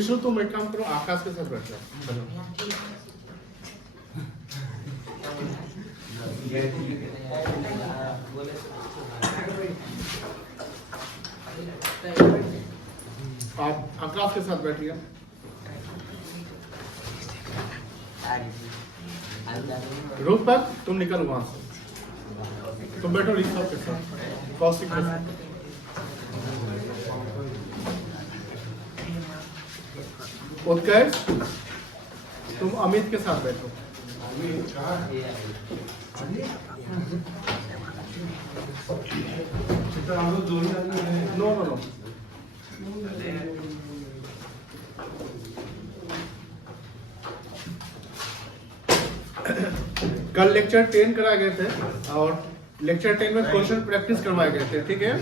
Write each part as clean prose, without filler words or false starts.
विष्णु तुम एक काम करो, आकाश के साथ बैठ जाओ। आप आकाश के साथ बैठिए। रूपक तुम निकल वहां से, तुम बैठो ऋषभ के साथ, कौशिक के साथ। उत्कर्ष तुम अमित के साथ बैठो। नो नो नो, कल लेक्चर 10 कराए गए थे और लेक्चर 10 में क्वेश्चन प्रैक्टिस करवाए गए थे, ठीक है?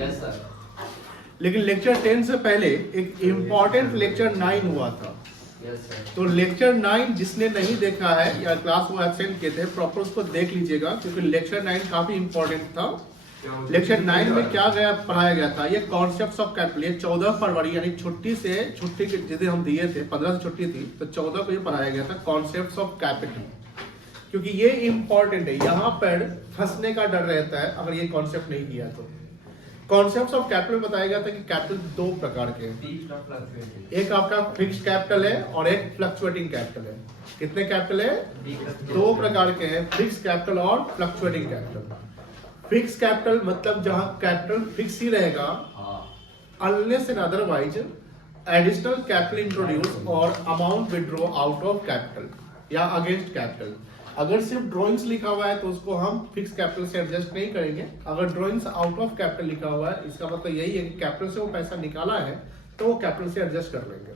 Yes sir. लेकिन लेक्चर 10 से पहले एक इम्पॉर्टेंट लेक्चर 9 हुआ था। Yes sir. तो लेक्चर 9 जिसने नहीं देखा है या क्लास वो एब्सेंट किए थे, प्रॉपर उसको देख लीजिएगा, क्योंकि लेक्चर 9 काफी इंपॉर्टेंट था। लेक्चर 9 में क्या पढ़ाया गया था, ये कॉन्सेप्ट्स ऑफ कैपिटल। ये 14 फरवरी यानी छुट्टी के जिस दिन हम दिए थे, 15 से छुट्टी थी, तो 14 को ये पढ़ाया गया था कॉन्सेप्ट्स ऑफ कैपिटल, क्योंकि ये इंपॉर्टेंट है। यहाँ पर फंसने का डर रहता है अगर ये कॉन्सेप्ट नहीं किया तो। कॉन्सेप्ट्स ऑफ कैपिटल में बताया गया था कि कैपिटल दो प्रकार के हैं, एक आपका फिक्स्ड कैपिटल है और एक फ्लक्चुएटिंग कैपिटल है। कितने कैपिटल है? दो प्रकार के हैं, फिक्स्ड कैपिटल और फ्लक्चुएटिंग कैपिटल। फिक्स कैपिटल मतलब जहां कैपिटल फिक्स ही रहेगा, unless and otherwise additional capital introduce और amount withdraw out of capital या अगेंस्ट कैपिटल। अगर सिर्फ ड्राइंग्स लिखा हुआ है तो उसको हम फिक्स कैपिटल से एडजस्ट नहीं करेंगे। अगर ड्राइंग्स आउट ऑफ कैपिटल लिखा हुआ है, इसका मतलब यही है कि कैपिटल से वो पैसा निकाला है तो वो कैपिटल से एडजस्ट कर लेंगे।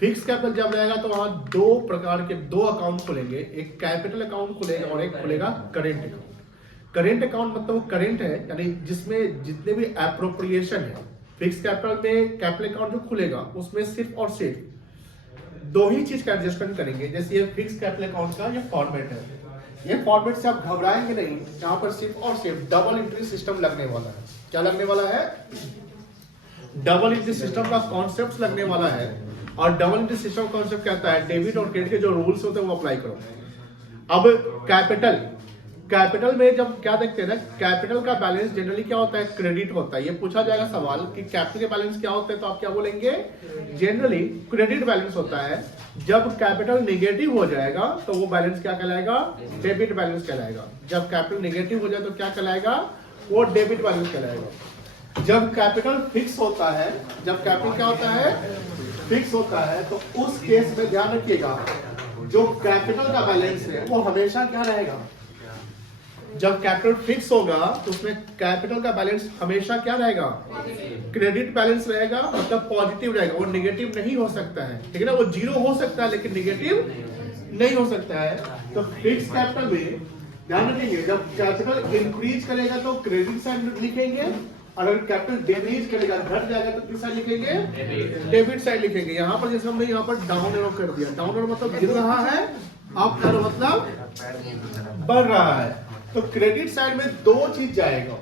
फिक्स कैपिटल जब रहेगा तो वहां दो प्रकार के दो अकाउंट खुलेंगे, एक कैपिटल अकाउंट खुलेगा और एक खुलेगा करेंट अकाउंट। करेंट अकाउंट मतलब वो करेंट है, यानी जिसमें जितने भी एप्रोप्रिएशन है। फिक्स कैपिटल में कैपिटल अकाउंट जो खुलेगा उसमें सिर्फ और सिर्फ दो ही चीज का एडजस्टमेंट करेंगे। जैसे ये फिक्स कैपिटल अकाउंट का ये फॉर्मेट है, ये फॉर्मेट से आप घबराएंगे नहीं, यहाँ पर सिर्फ और सिर्फ डबल एंट्री सिस्टम लगने वाला है। क्या लगने वाला है? डबल एंट्री सिस्टम का कॉन्सेप्ट लगने वाला है। और डबल एंट्री सिस्टम कॉन्सेप्ट कहता है डेबिट और क्रेडिट के जो रूल्स होते हैं वो अप्लाई करो। अब कैपिटल में जब क्या देखते हैं ना, कैपिटल का बैलेंस जनरली क्या होता है? क्रेडिट होता है। ये पूछा जाएगा सवाल कि कैपिटल का बैलेंस क्या होता है, तो आप क्या बोलेंगे? जनरली क्रेडिट बैलेंस होता है। जब कैपिटल नेगेटिव हो जाएगा तो वो बैलेंस क्या कहलाएगा? डेबिट बैलेंस कहलाएगा। जब कैपिटल नेगेटिव हो जाए तो क्या कहलाएगा? वो डेबिट बैलेंस कहलाएगा। जब कैपिटल फिक्स होता है, जब कैपिटल क्या होता है? फिक्स होता है, तो उस केस में ध्यान रखिएगा जो कैपिटल का बैलेंस है वो हमेशा क्या रहेगा? जब कैपिटल फिक्स होगा तो उसमें कैपिटल का बैलेंस हमेशा क्या रहेगा? क्रेडिट बैलेंस रहेगा, मतलब पॉजिटिव रहेगा। वो नेगेटिव नहीं हो सकता है, ठीक है ना? वो जीरो हो सकता है लेकिन नेगेटिव नहीं हो सकता है। तो फिक्स कैपिटल में ध्यान रखेंगे, जब कैपिटल इंक्रीज करेगा तो क्रेडिट साइड लिखेंगे, अगर कैपिटल डिक्रीज करेगा, घट जाएगा तो किस साइड लिखेंगे? डेबिट साइड लिखेंगे। यहाँ पर जैसे हमने यहाँ पर डाउन एरो कर दिया, डाउन एरो मतलब गिर रहा है, अप एरो मतलब बढ़ रहा है। तो क्रेडिट साइड में दो चीज जाएगा।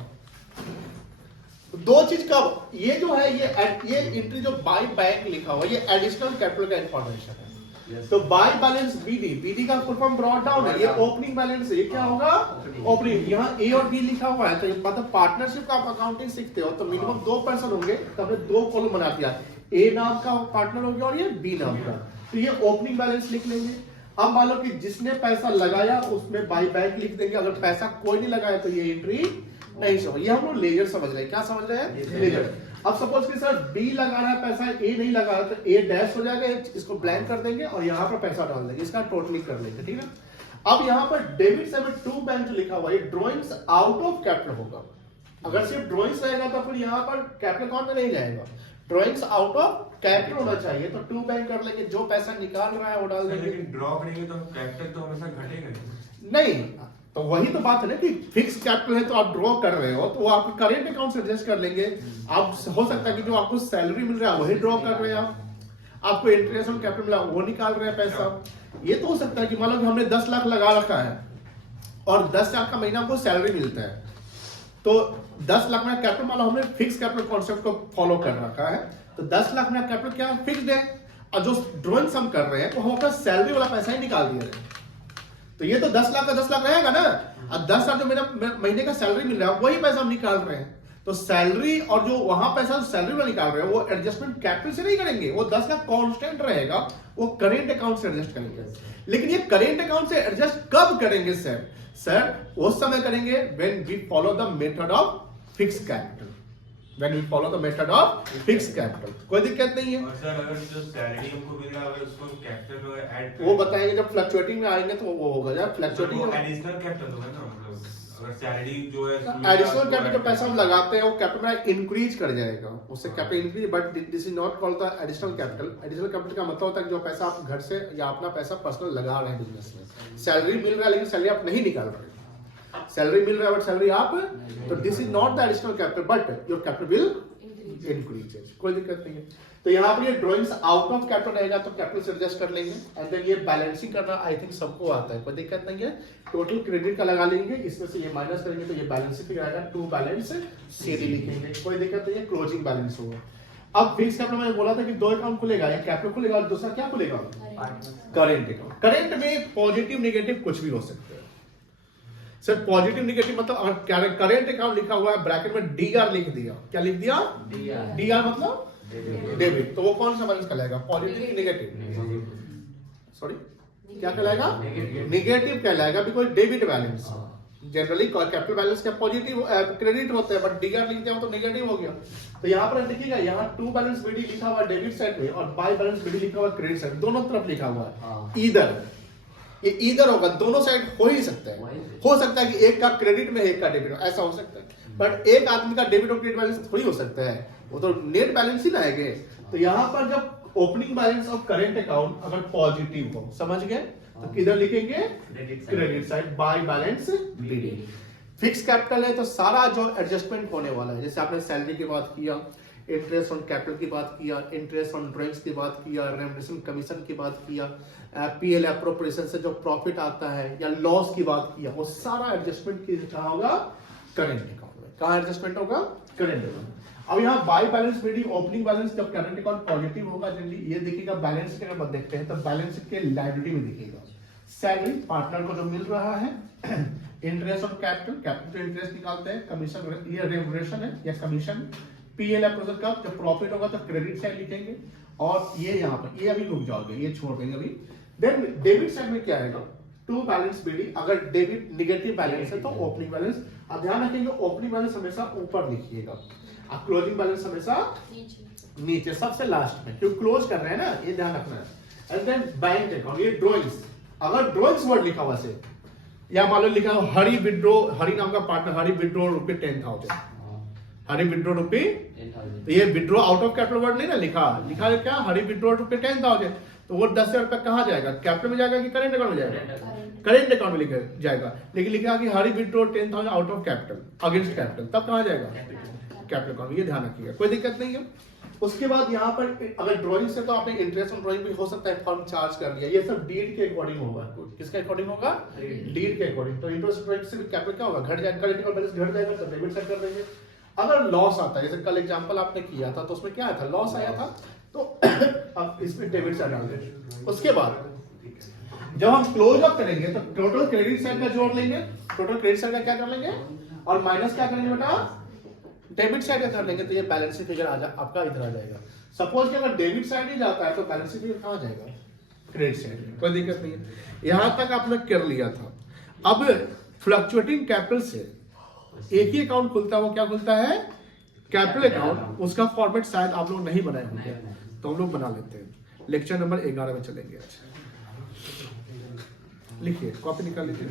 दो चीज कब? ये जो है ये एंट्री जो बाय बैंक लिखा हुआ है ये एडिशनल कैपिटल का इंफॉर्मेशन है। तो बाय बैलेंस बीडी का फुल फॉर्म ब्रॉट डाउन है, ये ओपनिंग बैलेंस है। ये क्या होगा? ओपनिंग। यहाँ ए और बी लिखा हुआ है, तो मतलब पार्टनरशिप का आप अकाउंटिंग सीखते हो तो मिनिमम 2 पर्सन होंगे, तो हमने 2 कॉलम बना दिया। ए नाम का पार्टनर हो गया और ये बी नाम का, तो ये ओपनिंग बैलेंस लिख लेंगे। अब मान लो कि जिसने पैसा लगाया उसमें बाई बैक लिख देंगे, अगर पैसा कोई नहीं लगाया तो ये एंट्री नहीं समझ। ये हम लोग लेजर समझ रहे हैं। क्या समझ रहे हैं? लेजर। अब सपोज कि सर बी लगा रहा है पैसा, ए नहीं लगा रहा, तो ए डैश हो जाएगा, इसको ब्लैंक कर देंगे और यहाँ पर पैसा डाल देंगे, इसका टोटलिंग कर लेंगे, ठीक है? अब यहाँ पर डेबिट साइड में टू बैंक जो लिखा हुआ है ड्रॉइंग्स आउट ऑफ कैपिटल होगा। अगर सिर्फ ड्रॉइंग्स रहेगा तो फिर यहाँ पर कैपिटल अकाउंट में नहीं जाएगा, ड्रॉइंग्स आउट ऑफ कैपिटल होना चाहिए। तो टू बैंक कर लेंगे, जो पैसा निकाल रहा है वो डाल देंगे। लेकिन ड्रॉ करेंगे तो कैपिटल तो हमेशा घटेगा नहीं। तो वही तो बात है ना कि फिक्स कैपिटल है तो आप ड्रॉ कर रहे हो तो वो आप करेंट अकाउंट से एडजस्ट कर लेंगे। आप हो सकता है कि जो आपको सैलरी मिल रहा है वही ड्रॉ कर रहे हैं, आपको इंटरेस्ट ऑन कैपिटल मिला वो निकाल रहे हैं पैसा। ये तो हो सकता है कि मान लो कि हमने 10 लाख लगा रखा है और 10 लाख का महीना हमको सैलरी मिलता है, तो 10 लाख में कैपिटल मान लो हमने फिक्स कैपिटल कॉन्सेप्ट को फॉलो कर रखा है, तो 10 लाख में कैपिटल क्या फिक्स्ड है, और जो ड्राइंग्स हम कर रहे हैं तो हम अपना सैलरी वाला पैसा ही निकाल दिए रहे। तो ये तो 10 लाख का 10 लाख रहेगा ना, और 10 लाख जो मेरा महीने का सैलरी मिल रहा है वही पैसा हम निकाल रहे हैं। तो सैलरी और जो वहां पैसा सैलरी वाला निकाल रहे हैं वो एडजस्टमेंट कैपिटल से नहीं करेंगे, वो 10 लाख कांस्टेंट रहेगा, वो करेंट अकाउंट से एडजस्ट करेंगे। लेकिन ये करेंट अकाउंट से एडजस्ट कब करेंगे सर उस समय करेंगे when we follow the method of fix capital, when we follow the method of fix capital. कोई दिक्कत नहीं है। और सर अगर जो सैलरी हमको मिल रहा है अगर उसको कैपिटल में ऐड वो बताएंगे जब फ्लक्चुएटिंग में आएंगे तो वो होगा, जब फ्लक्चुएटिंग एडिशनल कैपिटल होगा ना, मतलब अगर सैलरी जो है एडिशनल कैपिटल जो पैसा हम लगाते हैं वो कैपिटल में इंक्रीज कर जाएगा, उससे capital increase, but this is not called the additional capital. Additional capital का मतलब होता है कि जो पैसा आप घर से या अपना पैसा पर्सनल लगा रहे हैं बिजनेस में, सैलरी मिल रहा है लेकिन सैलरी आप नहीं निकाल रहे, सैलरी मिल रहा है बट सैलरी आप, तो this is not the additional capital but your capital will increase. कोई दिक्कत नहीं है। तो यहाँ पर ये ड्राइंग्स आउट ऑफ कैपिटल रहेगा तो कैपिटल से एडजस्ट कर लेंगे। एंड देन ये बैलेंसिंग करना आई थिंक सबको आता है, कोई दिक्कत नहीं है। टोटल क्रेडिट का लगा लेंगे, इसमें से ये माइनस करेंगे तो ये बैलेंसिंग फिगर आएगा, टू बैलेंस सीडी लिखेंगे, कोई दिक्कत नहीं है। क्लोजिंग बैलेंस होगा। अब फिक्स कैपिटल मैंने बोला था कि दो अकाउंट खुलेगा, एक कैपिटल खुलेगा और दूसरा क्या खुलेगा, करेंट अकाउंट। करेंट में पॉजिटिव नेगेटिव कुछ भी हो सकते हैं सर। पॉजिटिव नेगेटिव मतलब अगर करेंट अकाउंट लिखा हुआ है ब्रैकेट में डीआर लिख दिया, क्या लिख दिया, डीआर मतलब डेबिट, तो वो कौन सा बैलेंस कहलाएगा, पॉजिटिव नेगेटिव, सॉरी क्या कहलाएगा, नेगेटिव कहलाएगा, because debit balance. Generally capital balance का पॉजिटिव क्रेडिट होता है बट डीआर लिख दिया तो नेगेटिव हो गया। तो यहाँ पर देखिएगा, यहाँ टू बैलेंस बीडी लिखा हुआ है डेबिट साइड में और बाय बैलेंस बीडी लिखा हुआ है क्रेडिट साइड, दोनों तरफ लिखा हुआ है ईदर, ये ईदर होगा, दोनों साइड हो ही सकता है। हो सकता है कि एक का क्रेडिट में एक का डेबिट, ऐसा हो सकता है, बट एक आदमी का डेबिट और क्रेडिट बैलेंस थोड़ी हो सकता है, वो तो नेट बैलेंस ही लाएंगे। तो यहाँ पर जब opening balance of current account अगर पॉजिटिव हो, समझ गए, तो किधर लिखेंगे, credit side, by balance BD. Fix capital है तो सारा जो एडजस्टमेंट होने वाला है, जैसे आपने सैलरी की बात किया, इंटरेस्ट ऑन कैपिटल की बात किया, इंटरेस्ट ऑन ड्राइंग्स की बात किया, रेमुनरेशन कमीशन की बात किया, पीएल एप्रोप्रिएशन से जो प्रॉफिट आता है या लॉस की बात किया, वो सारा एडजस्टमेंट कहाँ होगा, करेंट अकाउंट में। कहाँ एडजस्टमेंट होगा, करेंट अकाउंट। अब यहाँ by balance BD opening balance जब करंट अकाउंट पॉजिटिव होगा, जनरली ये देखिएगा बैलेंस शीट अगर देखते हैं तो बैलेंस शीट के लायबिलिटी में दिखेगा सैलरी पार्टनर को जो मिल रहा है, interest on capital, capital interest निकालते हैं, कमीशन ये रेमुनरेशन है या कमीशन, पीएल अप्रोजल का जब प्रॉफिट होगा तो क्रेडिट साइड लिखेंगे, और ये यहाँ पर ये अभी रुक जाओगे, ये छोड़ देंगे अभी। देन डेबिट साइड में क्या आएगा, टू बैलेंस बीडी, अगर डेबिट निगेटिव बैलेंस है तो ओपनिंग बैलेंस। अब ध्यान रखेंगे ओपनिंग बैलेंस हमेशा ऊपर लिखिएगा और क्लोजिंग बैलेंस हमेशा नीचे सबसे लास्ट में, क्योंकि क्लोज कर रहे हैं ना, ये ध्यान रखना है। एंड देन बैंक अकाउंट, ये ड्राइंग्स, अगर ड्राइंग्स वर्ड लिखा हुआ से या मान लो लिखा हुआ हरी विड्रो, हरी नाम का पार्टनर, हरी विड्रो रुपए 10,000, हरी विड्रो रुपए, तो ये withdraw out of capital word नहीं ना लिखा, लिखा है क्या, हरी विड्रो रुपए 10,000, तो वो 10,000 रुपए कहाँ जाएगा, कैपिटल में जाएगा कि करेंट अकाउंट में जाएगा, करेंट अकाउंट में लिखा जाएगा। लेकिन लिखा कि Hari withdrew 10,000 out of capital against capital, तब कहाँ जाएगा, कैपिटल अकाउंट। ये ध्यान रखिएगा, कोई दिक्कत नहीं है। उसके बाद यहाँ पर अगर ड्राइंग से तो आपने इंटरेस्ट ऑन ड्राइंग भी हो सकता है फर्म चार्ज कर लिया, ये सब डीड के अकॉर्डिंग होगा, किसके अकॉर्डिंग होगा, डीड के अकॉर्डिंग। तो इंटरेस्ट ड्राइंग से कैपिटल क्या होगा, घट जाएगा, करेंट अकाउंट बैलेंस घट जाएगा तो डेबिट साइड कर देंगे। अगर लॉस आता है, जैसे कल एग्जांपल आपने किया था तो उसमें क्या आया था, लॉस आया था, तो अब इसमें डेबिट साइड डाल देंगे। उसके बाद जब हम क्लोज अप करेंगे तो टोटल क्रेडिट साइड का जोड़ लेंगे, टोटल क्रेडिट साइड का क्या कर लेंगे और माइनस क्या करेंगे बेटा, डेबिट साइड का कर लेंगे, तो ये बैलेंस फिगर आपका इधर आ जाएगा। सपोज कि अगर डेबिट साइड ही जाता है तो बैलेंस फिगर कहाँ जाएगा, क्रेडिट साइड, कोई दिक्कत नहीं है। यहां तक आपने कर लिया था। अब फ्लक्चुएटिंग कैपिटल से एक ही अकाउंट खुलता है, वो क्या खुलता है, कैपिटल अकाउंट। उसका फॉर्मेट शायद आप लोग नहीं बनाए होंगे, तो हम लोग बना लेते हैं। लेक्चर नंबर 11 में चलेंगे। अच्छा लिखिए, कॉपी निकाल लीजिए।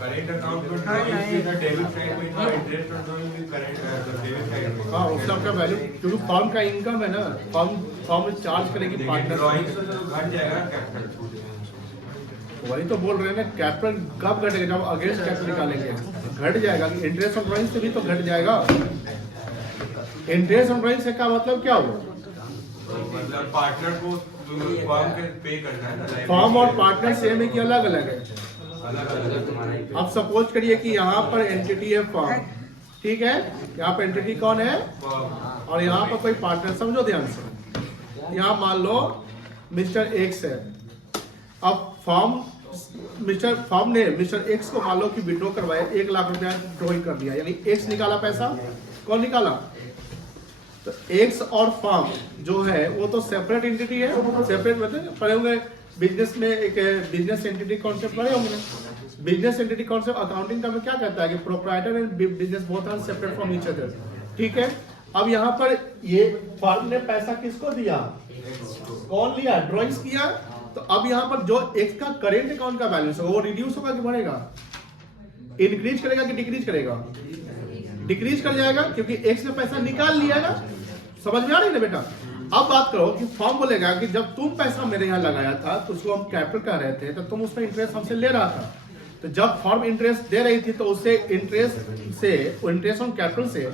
करेंट अकाउंट को डेबिट साइड में और इंटरेस्ट ऑन भी करेंट डेबिट साइड में, हाँ उसका क्या वैल्यू, क्योंकि फर्म का इनकम है ना, फर्म चार्ज करेगी पार्टनर, ड्राइंग से तो घट जाएगा कैपिटल। वही तो बोल रहे हैं ना, कैपिटल कब घटेगा, जब अगेंस्ट कैपिटल निकालेंगे घट जाएगा। इंटरेस्ट ऑन ड्राइंग से भी तो घट जाएगा। इंटरेस्ट ऑन ड्राइंग से का मतलब क्या हुआ? मतलब पार्टनर को फॉर्म के पे करना है ना। फॉर्म और पार्टनर सेम है कि अलग अलग है? अलग अलग। अब सपोज करिए कि यहाँ पर एंटिटी है फॉर्म, ठीक है, यहाँ पर एंटिटी कौन है और यहाँ पर कोई पार्टनर। समझो ध्यान से, यहाँ मान लो मिस्टर एक्स है। अब फॉर्म ने मिस्टर एक्स को मान लो कि विड्रॉ करवाया, 1 लाख रुपया ड्रॉइंग कर दिया, यानी एक्स निकाला पैसा। कौन निकाला? तो एक्स और फॉर्म जो है वो तो सेपरेट एंटिटी है। सेपरेट मतलब पढ़े होंगे बिजनेस में, एक बिजनेस एंटिटी कॉन्सेप्ट पढ़े होंगे ना। बिजनेस एंटिटी कॉन्सेप्ट अकाउंटिंग का में क्या कहता है कि proprietor and business both are separate from each other, ठीक है। अब यहाँ पर ये फॉर्म ने पैसा किसको दिया? कौन लिया? ड्रॉइंग्स किया। तो अब यहाँ पर जो एक्स का करेंट अकाउंट का बैलेंस है वो रिड्यूस होगा कि बढ़ेगा? इंक्रीज करेगा कि डिक्रीज करेगा? डिक्रीज कर जाएगा, क्योंकि एक्स ने पैसा निकाल लिया ना। समझ में आ रही है ना बेटा? अब बात करो कि फॉर्म बोलेगा कि जब तुम पैसा मेरे यहाँ लगाया था तो उसको हम कैपिटल कह रहे थे, तो तुम उसमें इंटरेस्ट हमसे ले रहा था। तो जब फॉर्म इंटरेस्ट दे रही थी तो उससे इंटरेस्ट ऑन कैपिटल से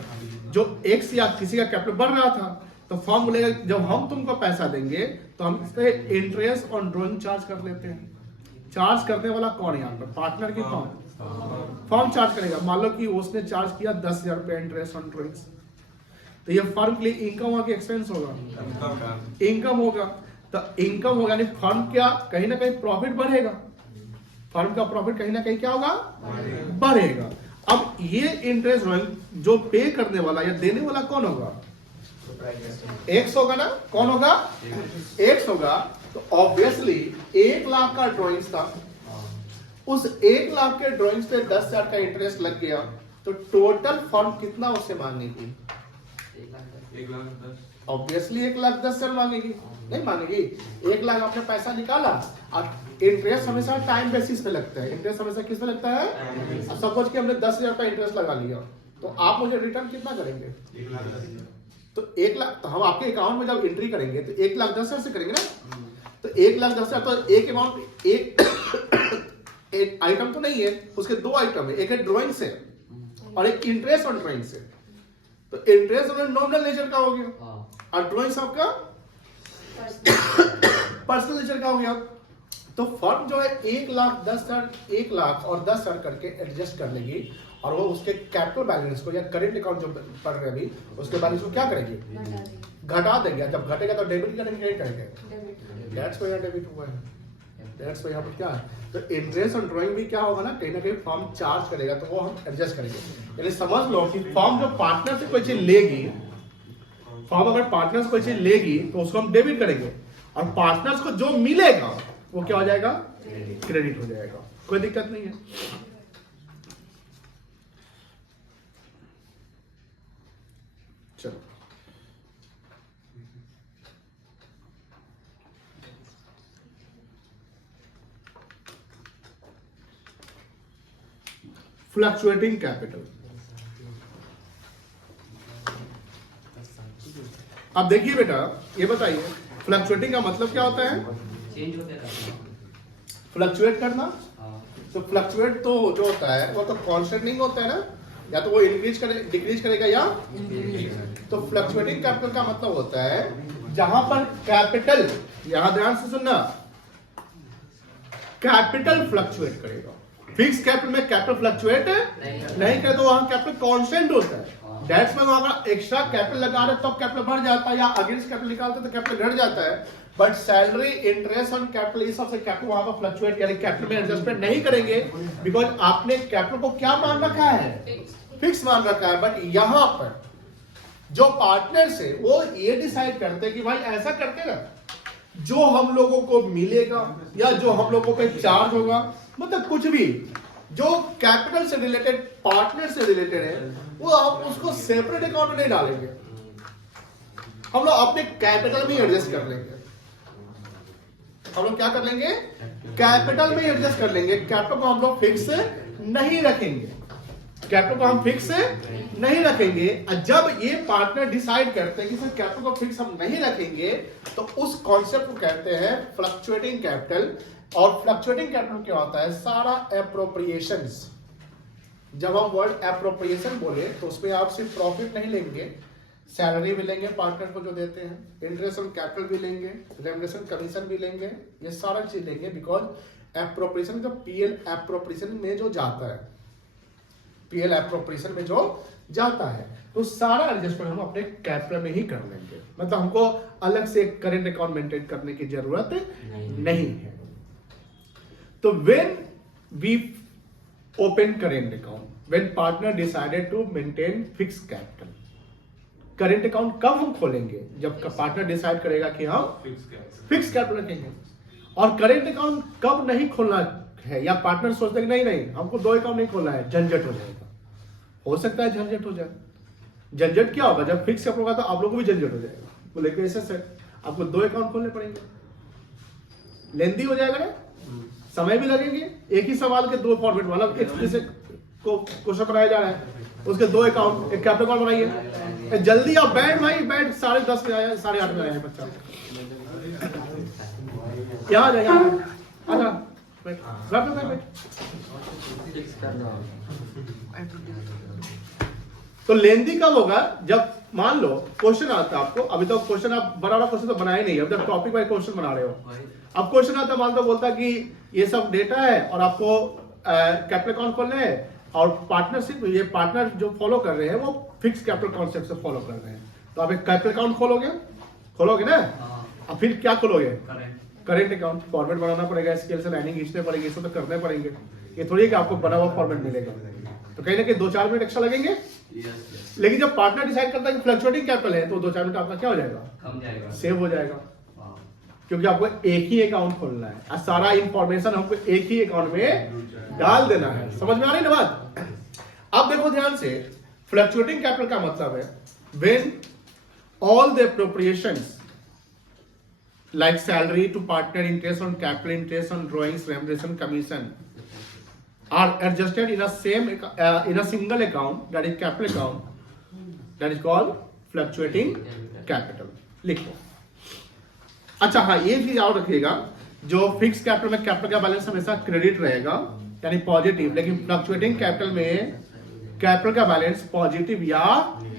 जो एक्स या किसी का कैपिटल बढ़ रहा था, तो फॉर्म बोलेगा जब हम तुमको पैसा देंगे तो हम इस पे इंटरेस्ट ऑन ड्रॉइंग चार्ज कर लेते हैं। चार्ज करने वाला कौन है यहाँ पर? पार्टनर की फॉर्म? फॉर्म चार्ज करेगा। मान लो कि उसने चार्ज किया 10,000 रुपया इंटरेस्ट ऑन ड्रॉइंग्स, तो ये फर्म के लिए इनकम होगा कि एक्सपेंस होगा? इनकम होगा। तो इनकम होगा यानी फर्म क्या कहीं ना कहीं प्रॉफिट बढ़ेगा। फर्म का प्रॉफिट कहीं ना कहीं क्या होगा? बढ़ेगा। अब ये इंटरेस्ट ड्रॉइंग जो पे करने वाला या देने वाला कौन होगा? एक्स होगा ना। कौन होगा? एक्स होगा। तो ऑब्वियसली 1 लाख का ड्रॉइंग्स था, उस 1 लाख के ड्रॉइंग्स पे 10,000 का इंटरेस्ट लग गया, तो टोटल फर्म कितना उससे मांगेगी? 1,10,000। ऑब्वियसली 1,10,000 मांगेगी। नहीं मांगेगी? 1 लाख आपने पैसा निकाला और इंटरेस्ट हमेशा टाइम बेसिस पे लगता है। इंटरेस्ट हमेशा किस पे लगता है? सपोज कि हमने 10,000 का इंटरेस्ट लगा लिया, तो आप मुझे रिटर्न कितना करेंगे? 1,10,000। तो 1 लाख, तो हम आपके अकाउंट में जब एंट्री करेंगे तो 1,10,000 से करेंगे ना। तो 1,10,000 तो एक अमाउंट, एक आइटम तो नहीं है, उसके 2 आइटम है, एक है ड्रॉइंग से और एक इंटरेस्ट ऑन ड्रॉइंग से। तो इंटरेस्ट ऑन नॉमिनल नेचर का हो गया और ड्रॉइंग्स आपका पर्सनल नेचर का हो गया। तो फर्म जो है 1,10,000 1 लाख और 10,000 करके एडजस्ट कर लेगी और वो उसके कैपिटल बैलेंस को या करेंट अकाउंट जो पढ़ रहे अभी उसके बैलेंस को क्या करेगी? घटा देगी। जब घटेगा तो डेबिट करेंगे, क्रेडिट करेंगे। दैट्स व्हाई डेबिट हुआ है। दैट्स व्हाई यहाँ पर क्या है? तो इंटरेस्ट ऑन ड्रॉइंग भी क्या होगा ना कहीं फर्म चार्ज करेगा, तो वो हम एडजस्ट करेंगे। यानी समझ लो कि फर्म जो पार्टनर से कोई चीज लेगी, फर्म अगर पार्टनर से कोई चीज लेगी तो उसको हम डेबिट करेंगे और पार्टनर्स को जो मिलेगा वो क्या हो जाएगा? क्रेडिट हो जाएगा। कोई दिक्कत नहीं है। चलो फ्लक्चुएटिंग कैपिटल। अब देखिए बेटा, ये बताइए फ्लक्चुएटिंग का मतलब क्या होता है? चेंज होता है। फ्लक्चुएट करना। तो फ्लक्चुएट तो जो होता है वो तो कांस्टेंट नहीं होता है ना, या तो वो इंक्रीज करे डिक्रीज करेगा या तो फ्लक्चुएटिंग कैपिटल का मतलब होता है जहां पर कैपिटल, यहां ध्यान से सुनना, कैपिटल फ्लक्चुएट करेगा। फिक्स कैपिटल में कैपिटल फ्लक्चुएट नहीं करे तो वहां कैपिटल कांस्टेंट होता है। दैट्स व्हाई वहां अगर एक्स्ट्रा कैपिटल लगा रहे तब कैपिटल बढ़ जाता है, या अगेंस्ट कैपिटल निकालते तो कैपिटल घट जाता है। But salary, interest on capital, इस सबसे कैपिटल वहां पर फ्लक्चुएट यानी कैपिटल में एडजस्टमेंट नहीं करेंगे, बिकॉज आपने कैपिटल को क्या मान रखा है? फिक्स मान रखा है। बट यहां पर जो पार्टनर्स है वो ये डिसाइड करते हैं कि भाई ऐसा करके ना जो हम लोगों को मिलेगा या जो हम लोगों पे चार्ज होगा, मतलब कुछ भी जो कैपिटल से रिलेटेड, पार्टनर से रिलेटेड है, वो आप उसको सेपरेट अकाउंट में नहीं डालेंगे, हम लोग अपने कैपिटल में एडजस्ट कर लेंगे। हम लोग क्या कर लेंगे? कैपिटल में एडजस्ट कर लेंगे। कैपिटल को हम लोग फिक्स नहीं रखेंगे। कैपिटल को हम फिक्स नहीं रखेंगे। जब ये पार्टनर डिसाइड करते हैं कि सर कैपिटल को फिक्स हम नहीं रखेंगे, तो उस कॉन्सेप्ट को कहते हैं फ्लक्चुएटिंग कैपिटल। और फ्लक्चुएटिंग कैपिटल क्या होता है? सारा एप्रोप्रिएशंस। जब हम वर्ड एप्रोप्रिएशन बोले तो उसमें आप सिर्फ प्रॉफिट नहीं लेंगे, सैलरी भी लेंगे पार्टनर को जो देते हैं, इंटरेस्ट ऑन कैपिटल भी लेंगे, रेमुनरेशन कमीशन भी लेंगे, ये सारा चीज लेंगे। बिकॉज एप्रोप्रिएशन जब पीएल एप्रोप्रिएशन में जो जाता है, पीएल एप्रोप्रिएशन में जो जाता है, तो सारा एडजस्टमेंट हम अपने कैपिटल में ही कर लेंगे। मतलब हमको अलग से करेंट अकाउंट मेंटेन करने की जरूरत नहीं है। तो when we open current account, when partner decided to maintain fix capital, current account कब हम खोलेंगे? जब पार्टनर डिसाइड करेगा कि हम फिक्स कैपिटल रखेंगे। और करेंट अकाउंट कब नहीं खोलना है, या पार्टनर सोचते कि नहीं हमको 2 अकाउंट नहीं खोलना है, झंझट हो जाएगा। हो सकता है झंझट हो जाए। झंझट क्या होगा? जब फिक्स कैपिटल होगा तो आप लोगों को भी झंझट हो जाएगा। तो लेकिन ऐसे आपको 2 अकाउंट खोलने पड़ेंगे, लेंदी हो जाएगा ना, समय भी लगेंगे। एक ही सवाल के 2 फॉर्मेट, मतलब एक जैसे को क्वेश्चन बनाया जा रहा है, उसके 2 अकाउंट, एक कैपिटल अकाउंट बनाइए। जल्दी आप बैठ भाई, बैठ 10:30 में आया, 8:30 में आया बच्चा। यहाँ जा, यहाँ आजा, बैठ। तो लेंदी कब होगा? जब मान लो क्वेश्चन आता है आपको, अभी तो क्वेश्चन आप बड़ा क्वेश्चन तो बनाए नहीं, अब जब टॉपिक वाइज क्वेश्चन बना रहे हो, अब क्वेश्चन आता है, मान लो बोलता कि ये सब डेटा है और आपको कैपिटल अकाउंट खोलना है, और पार्टनरशिप, ये पार्टनर जो फॉलो कर रहे हैं वो फिक्स कैपिटल कॉन्सेप्ट से फॉलो कर रहे हैं। तो आप एक कैपिटल अकाउंट खोलोगे ना, अब फिर क्या खोलोगे? Current account. फॉर्मेट बनाना पड़ेगा, स्केल से लाइनिंग खींचने पड़ेगी, ये सब तो करने पड़ेंगे। ये थोड़ी है कि आपको बना हुआ फॉर्मेट मिलेगा। तो कहीं ना कहीं 2-4 मिनट एक्स्ट्रा लगेंगे। लेकिन जब पार्टनर डिसाइड करता है कि फ्लक्चुएटिंग कैपिटल है, तो 2-4 मिनट आपका क्या हो जाएगा? कम जाएगा, सेव हो जाएगा। क्योंकि आपको एक ही अकाउंट खोलना है और सारा इंफॉर्मेशन हमको एक ही अकाउंट में डाल देना है। समझ में आ रही ना बात? अब देखो ध्यान से, फ्लक्चुएटिंग कैपिटल का मतलब है when all the appropriations like salary to partner, interest on capital, interest on drawings, remuneration, commission are adjusted in a single account, that is capital account, that is called fluctuating capital। लिखो। अच्छा हाँ, ये चीज और रखिएगा, जो fix capital में capital का बैलेंस हमेशा क्रेडिट रहेगा, यानी पॉजिटिव, लेकिन फ्लक्चुएटिंग कैपिटल में कैपिटल का बैलेंस पॉजिटिव या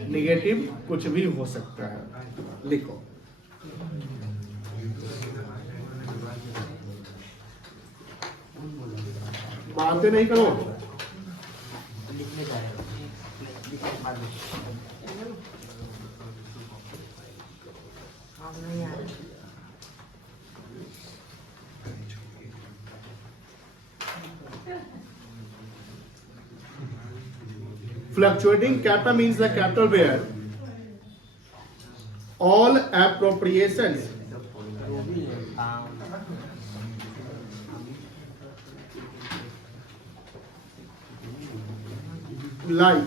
निगेटिव कुछ भी हो सकता है। लिखो। बातें नहीं करो। Fluctuating capital means the capital where all appropriations like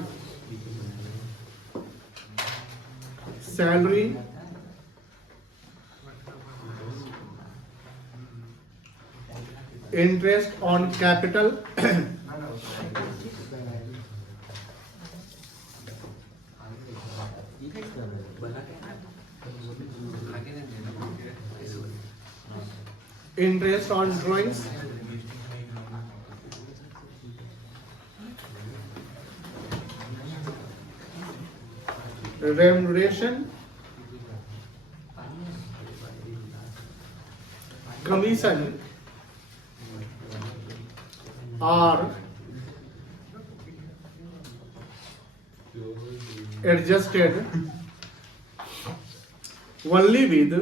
salary, interest on capital, interest on drawings, remuneration, commission are adjusted only with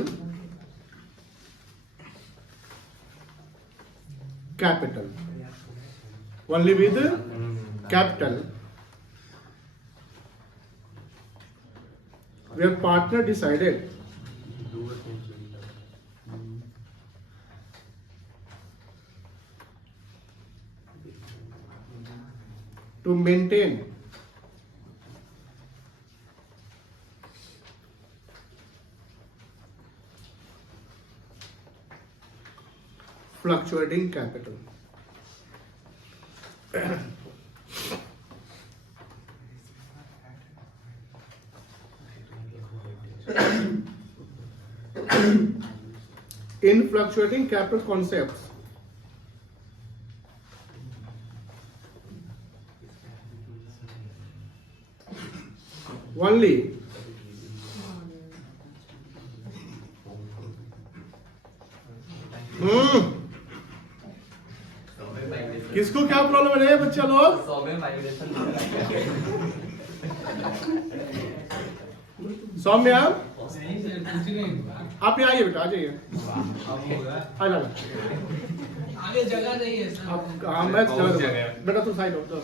capital, only with capital, where partner decided to maintain fluctuating capital. In fluctuating capital concepts, only किसको क्या problem है बच्चा लोग? सौम्य आप यहाँ आइए बेटा, आ जाइए, आ जाना। आगे जगह नहीं है सर। आप हाँ मैं बेटा तू साइड हो तो।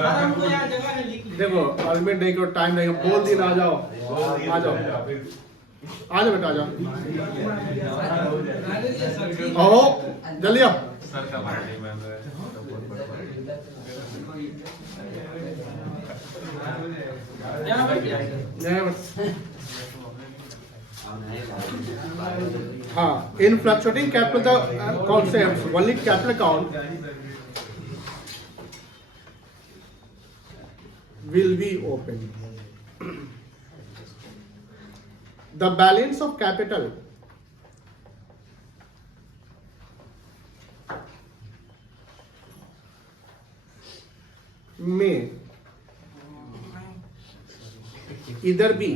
हमको यहाँ जगह है लिख देखो अल्टीमेट नहीं करो, टाइम नहीं, बोल दिन आ जाओ, आ जाओ, आ जाओ बेटा, आ जाओ, आओ जल्दी आओ। सर का पार्टी में हाँ, in fluctuating capital the concepts only capital account will be open. The balance of capital may either be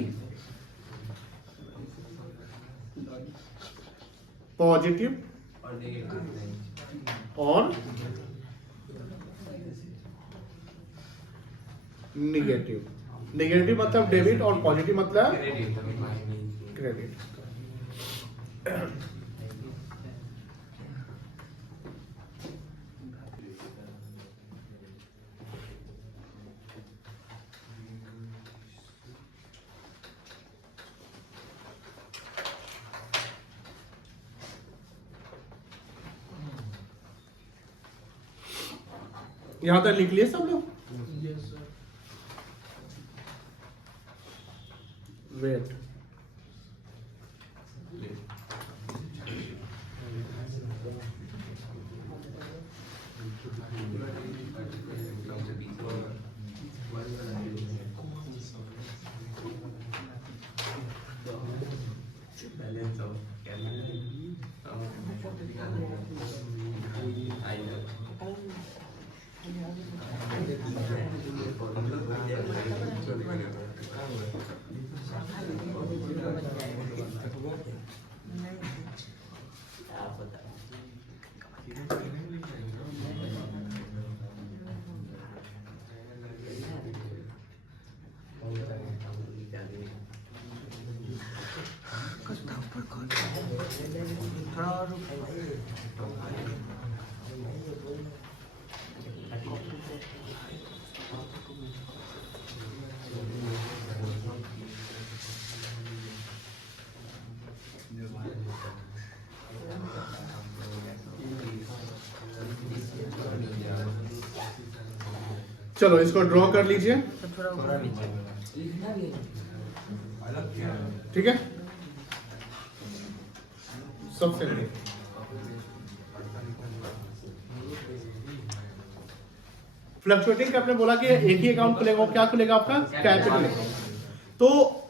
positive और निगेटिव। निगेटिव मतलब डेबिट और पॉजिटिव मतलब क्रेडिट। यहां तक लिख लिए सब लोग? वेट, चलो इसको ड्रॉ कर लीजिए, ठीक है? सबसे फ्लक्चुएटिंग आपने बोला कि एक ही अकाउंट खुलेगा, क्या खुलेगा आपका? Capital account. तो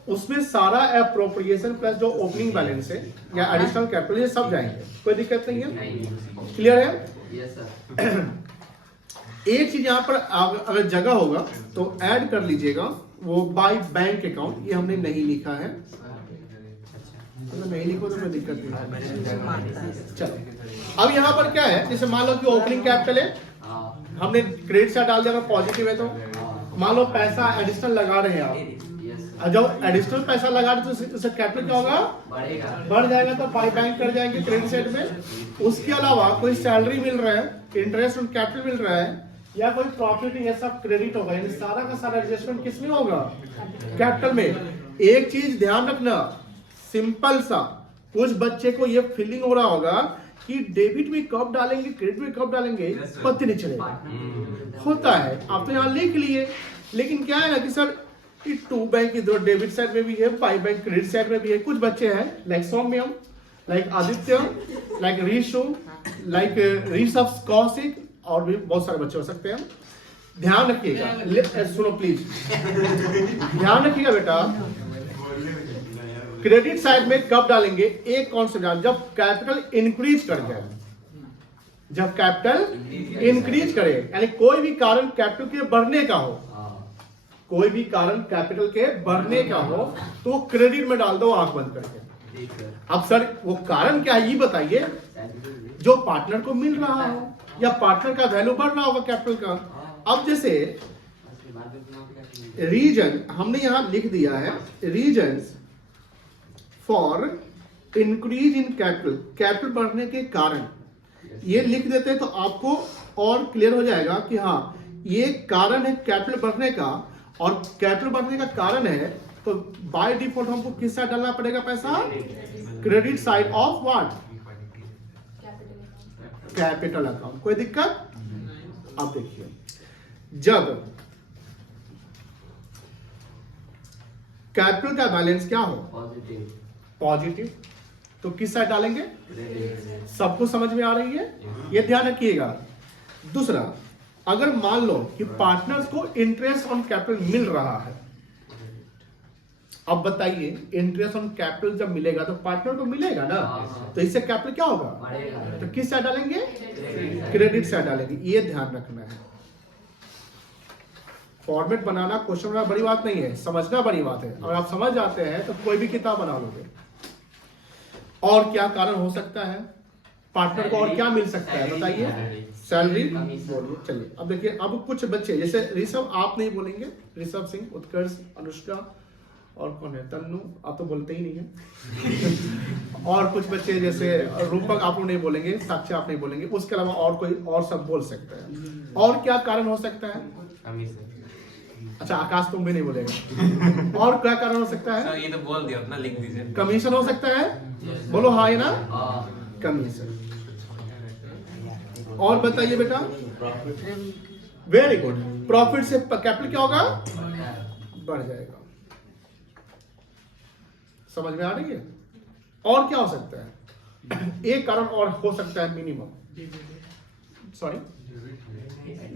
उसमें सारा एप्रोप्रिएशन प्लस जो ओपनिंग बैलेंस है या एडिशनल कैपिटल ये सब जाएंगे, कोई दिक्कत नहीं है। क्लियर है? Yes sir. एक चीज यहाँ पर अगर जगह होगा तो ऐड कर लीजिएगा, वो बाय बैंक अकाउंट, ये हमने नहीं लिखा है, तो नहीं लिखो तो कोई दिक्कत नहीं। चलो अब यहाँ पर क्या है, जैसे मान लो कि ओपनिंग कैपिटल है, हमने क्रेडिट से डाल दिया, पॉजिटिव है, तो मान लो पैसा एडिशनल लगा रहे हैं आप, जब एडिशनल पैसा लगा रहे तो उससे कैपिटल क्या होगा? बढ़ जाएगा, तो बाय बैंक कर जाएंगे क्रेडिट साइड में। उसके अलावा कोई सैलरी मिल रहा है, इंटरेस्ट ऑन कैपिटल मिल रहा है, या कोई प्रॉफिट, ये सब क्रेडिट होगा, यानी सारा का सारा एडजस्टमेंट किसमें होगा? कैपिटल में। एक चीज ध्यान रखना, सिंपल सा, कुछ बच्चे को ये फीलिंग हो रहा होगा कि डेबिट में कब डालेंगे क्रेडिट में कब डालेंगे, पता नहीं चलेगा। होता है, आप तो यहाँ लिख लिए, लेकिन क्या है ना कि सर टू बैंक इधर डेबिट साइड में भी है, बाई बैंक क्रेडिट साइड में भी है। कुछ बच्चे हैं like Saumyam, like Aditya, like Rishu, like Rishabh, Kaushik, और भी बहुत सारे बच्चे हो सकते हैं। ध्यान रखिएगा, सुनो प्लीज, ध्यान रखिएगा बेटा, क्रेडिट साइड में कब डालेंगे? एक कॉन्सेप्ट डाल, जब कैपिटल इंक्रीज कर जाए, जब कैपिटल इंक्रीज करे, यानी कोई भी कारण कैपिटल के बढ़ने का हो, कोई भी कारण कैपिटल के बढ़ने का हो तो क्रेडिट में डाल दो आंख बंद करके। अब सर वो कारण क्या है ये बताइए, जो पार्टनर को मिल रहा हो या पार्टनर का वैल्यू बढ़ रहा होगा कैपिटल का। अब जैसे रीजन हमने यहां लिख दिया है, reasons for increase in capital, capital बढ़ने के कारण, ये लिख देते हैं तो आपको और क्लियर हो जाएगा कि हाँ ये कारण है कैपिटल बढ़ने का, और कैपिटल बढ़ने का कारण है तो बाय डिफॉल्ट हमको किस साइड डालना पड़ेगा पैसा, credit side of what, capital account. कोई दिक्कत? अब देखिए जब कैपिटल का बैलेंस क्या हो, पॉजिटिव, तो किस साइड डालेंगे, सबको समझ में आ रही है, ये ध्यान रखिएगा। दूसरा, अगर मान लो कि पार्टनर्स को इंटरेस्ट ऑन कैपिटल मिल रहा है, अब बताइए इंटरेस्ट ऑन कैपिटल जब मिलेगा तो पार्टनर को मिलेगा ना, तो इससे कैपिटल क्या होगा, तो किस साइड डालेंगे, क्रेडिट साइड डालेंगे। ये ध्यान रखना है। फॉर्मेट बनाना, क्वेश्चन बनाना बड़ी बात नहीं है, समझना बड़ी बात है। अगर आप समझ जाते हैं तो कोई भी किताब बना लोगे। और क्या कारण हो सकता है, पार्टनर को और क्या मिल सकता है बताइए, सैलरी, बोलिए। चलिए अब देखिए, अब कुछ बच्चे जैसे ऋषभ, आप नहीं बोलेंगे, ऋषभ सिंह, उत्कर्ष, अनुष्का और कौन है, तन्नू, आप तो बोलते ही नहीं है और कुछ बच्चे जैसे रूपक, आप लोग नहीं बोलेंगे, साक्षी आप नहीं बोलेंगे, उसके अलावा और कोई और सब बोल सकते हैं। और क्या कारण हो सकता है, अच्छा आकाश तुम भी नहीं बोलेगा। और क्या कारण हो सकता है, सर ये तो बोल दिया, अपना लिख दीजिए। कमीशन हो सकता है, बोलो हाँ या ना, कमीशन। और बताइए बेटा, वेरी गुड, प्रॉफिट से कैपिटल क्या होगा, बढ़ जाएगा। समझ में आ रही है? और क्या हो सकता है, एक कारण और हो सकता है minimum, sorry